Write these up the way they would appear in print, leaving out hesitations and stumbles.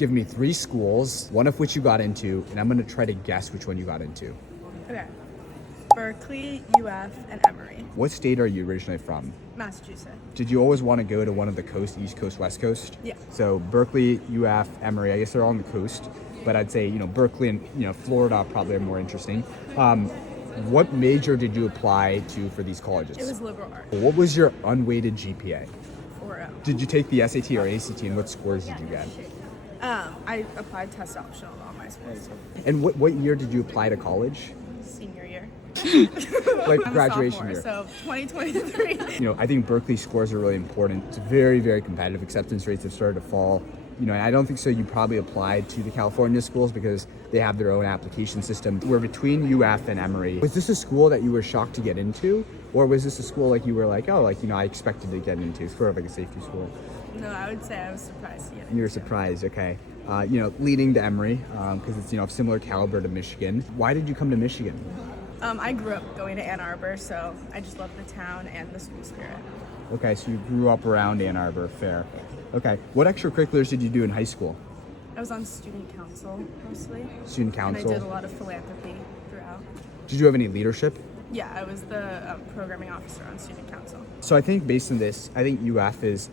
Give me 3 schools, one of which you got into, and I'm gonna try to guess which one you got into. Okay. Berkeley, UF, and Emory. What state are you originally from? Massachusetts. Did you always want to go to one of the coast, East Coast, West Coast? Yeah. So Berkeley, UF, Emory, I guess they're all on the coast, but I'd say, Berkeley and, Florida probably are more interesting. What major did you apply to for these colleges? It was liberal arts. What was your unweighted GPA? 4.0. Did you take the SAT or ACT, and what scores did you get? I applied test optional on my schools. And what year did you apply to college? Senior year. Like I'm a graduation sophomore, year. so 2023. I think Berkeley scores are really important. It's very, very competitive. Acceptance rates have started to fall. And I don't think so. You probably applied to the California schools because they have their own application system. We're between UF and Emory. Was this a school that you were shocked to get into? Or was this a school like you were like, I expected to get into, sort of like a safety school? No, I would say I was surprised to get it. You were surprised, okay. Leading to Emory, because it's, of similar caliber to Michigan. Why did you come to Michigan? I grew up going to Ann Arbor, so I just love the town and the school spirit. Okay, so you grew up around Ann Arbor, fair. Okay, what extracurriculars did you do in high school? I was on student council mostly. Student council? And I did a lot of philanthropy throughout. Did you have any leadership? Yeah, I was the programming officer on student council. So I think based on this, I think UF is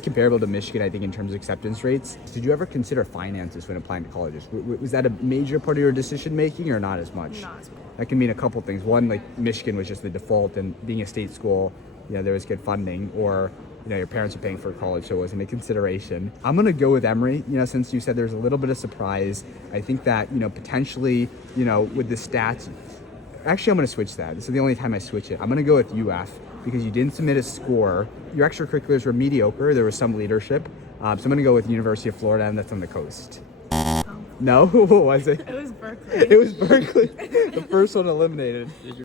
comparable to Michigan, I think, in terms of acceptance rates. Did you ever consider finances when applying to colleges? Was that a major part of your decision making or not as much? Not as much. That can mean a couple things. One, like Michigan was just the default, and being a state school, there was good funding, or your parents are paying for college, so it wasn't a consideration. I'm gonna go with Emory. Since you said there's a little bit of surprise, I think that potentially with the stats. Actually, I'm gonna switch that. This is the only time I switch it. I'm gonna go with UF because you didn't submit a score. Your extracurriculars were mediocre. There was some leadership. So I'm gonna go with University of Florida, and that's on the coast. No, what was it? It was Berkeley. It was Berkeley. The first one eliminated.